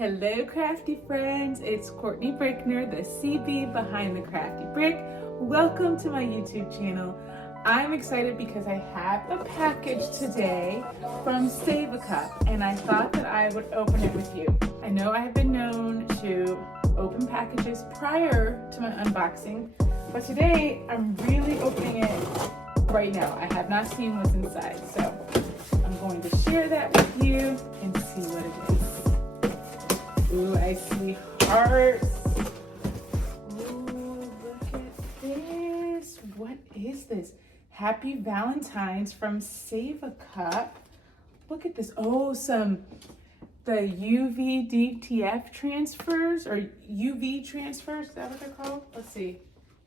Hello Crafty friends, it's Courtney Brickner, the CB behind the Crafty Brick. Welcome to my YouTube channel. I'm excited because I have a package today from Save a Cup and I thought that I would open it with you. I know I have been known to open packages prior to my unboxing, but today I'm really opening it right now. I have not seen what's inside, so I'm going to share that with you and see what it is. Ooh, I see hearts. Ooh, look at this. What is this? Happy Valentine's from Save a Cup. Look at this. Oh, the UVDTF transfers, or UV transfers, is that what they're called? Let's see.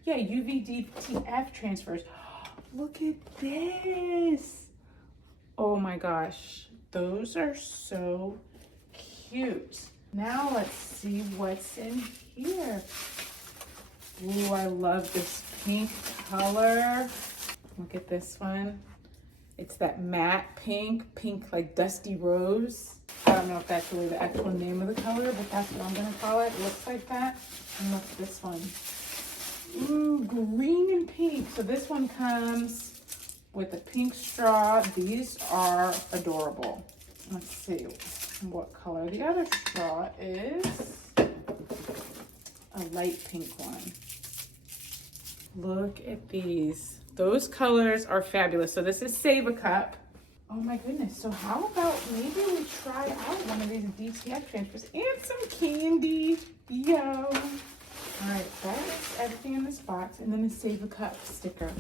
Yeah, UVDTF transfers. Look at this. Oh my gosh, those are so cute. Now let's see what's in here. Ooh, I love this pink color. Look at this one. It's that matte pink like dusty rose. I don't know if that's really the actual name of the color, but that's what I'm gonna call it. It looks like that. And look at this one. Ooh, green and pink. So this one comes with a pink straw. These are adorable. Let's see what color the other straw is. A light pink one. Look at these. Those colors are fabulous. So this is Save a Cup. Oh my goodness. So how about maybe we try out one of these DTF transfers and some candy. Yo. All right, that's everything in this box, and then a Save a Cup sticker.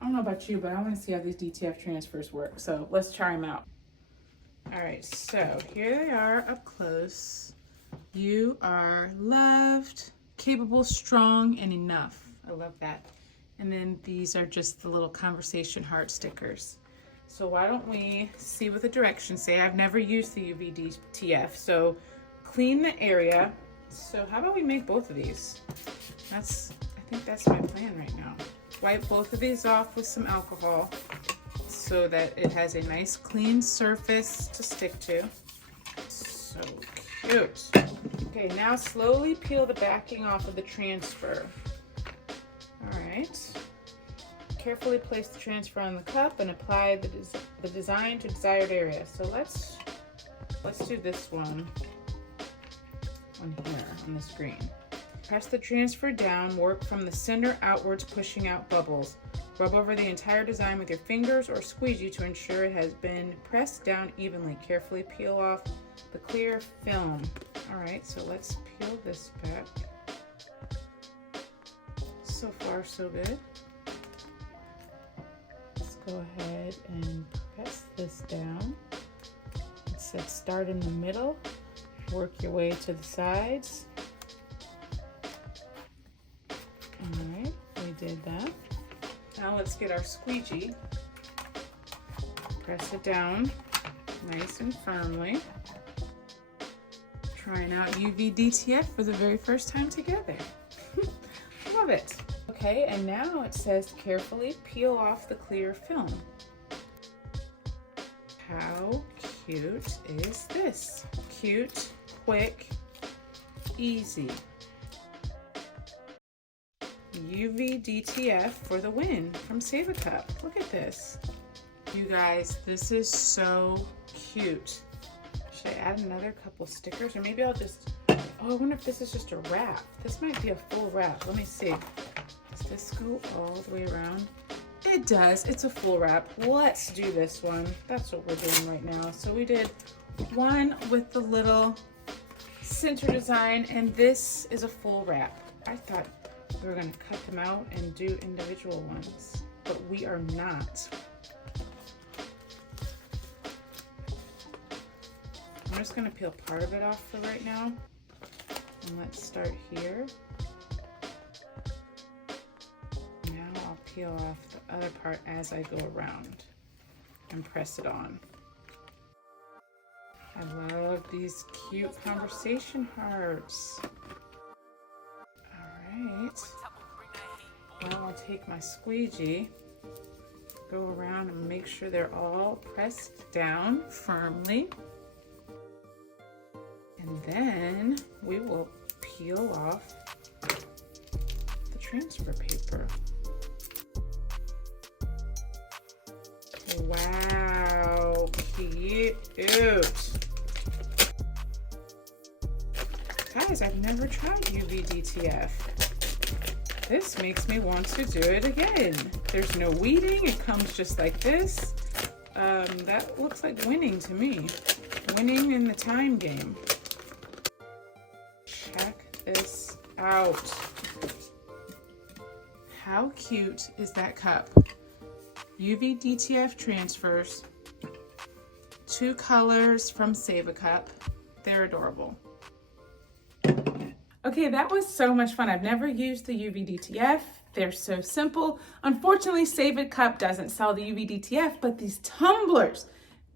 I don't know about you, but I want to see how these DTF transfers work. So let's try them out. All right, so here they are up close. You are loved, capable, strong, and enough. I love that. And then these are just the little conversation heart stickers. So why don't we see what the directions say? I've never used the UVDTF, so clean the area. So how about we make both of these? I think that's my plan right now. Wipe both of these off with some alcohol so that it has a nice clean surface to stick to. So cute. Okay, now slowly peel the backing off of the transfer. All right. Carefully place the transfer on the cup and apply the design to desired area. So let's do this one on here on the screen. Press the transfer down, work from the center outwards, pushing out bubbles. Rub over the entire design with your fingers or squeegee to ensure it has been pressed down evenly. Carefully peel off the clear film. All right, so let's peel this back. So far, so good. Let's go ahead and press this down. It said start in the middle, work your way to the sides. All right, we did that. Now let's get our squeegee. Press it down nice and firmly. Trying out UVDTF for the very first time together. Love it. Okay, and now it says carefully peel off the clear film. How cute is this? Cute, quick, easy. UVDTF for the win from Save a Cup. Look at this. You guys, this is so cute. Should I add another couple stickers? Or maybe I'll just, oh, I wonder if this is just a wrap. This might be a full wrap. Let me see. Does this go all the way around? It does. It's a full wrap. Let's do this one. That's what we're doing right now. So we did one with the little center design, and this is a full wrap. I thought we were going to cut them out and do individual ones, but we are not. I'm just going to peel part of it off for right now. And let's start here. Now I'll peel off the other part as I go around and press it on. I love these cute conversation hearts. Alright, now I'll take my squeegee, go around and make sure they're all pressed down firmly. And And then we will peel off the transfer paper. Wow, cute. Guys, I've never tried UVDTF. This makes me want to do it again. There's no weeding, it comes just like this. That looks like winning to me. Winning in the time game. Check this out. How cute is that cup? UVDTF transfers, 2 colors from Save a Cup. They're adorable. Okay, that was so much fun. I've never used the UVDTF. They're so simple. Unfortunately, Save a Cup doesn't sell the UVDTF, but these tumblers,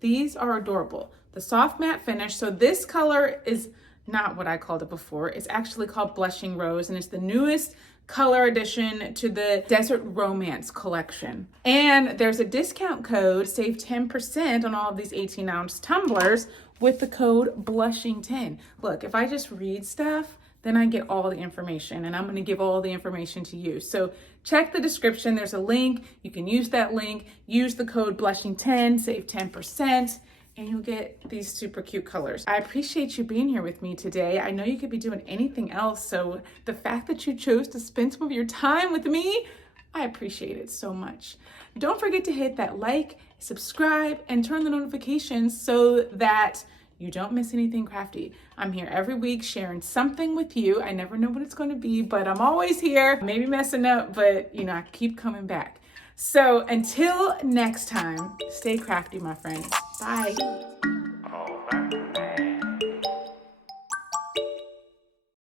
these are adorable. The soft matte finish. So this color is not what I called it before. It's actually called Blushing Rose, and it's the newest color addition to the Desert Romance collection. And there's a discount code, save 10% on all of these 18-ounce tumblers with the code BLUSHING10. Look, if I just read stuff, then I get all the information, and I'm gonna give all the information to you. So check the description, there's a link. You can use that link, use the code BLUSHING10, save 10%, and you'll get these super cute colors. I appreciate you being here with me today. I know you could be doing anything else, so the fact that you chose to spend some of your time with me, I appreciate it so much. Don't forget to hit that like, subscribe, and turn the notifications so that you don't miss anything crafty. I'm here every week sharing something with you. I never know what it's going to be, but I'm always here. Maybe messing up, but you know, I keep coming back. So until next time, stay crafty, my friends. Bye.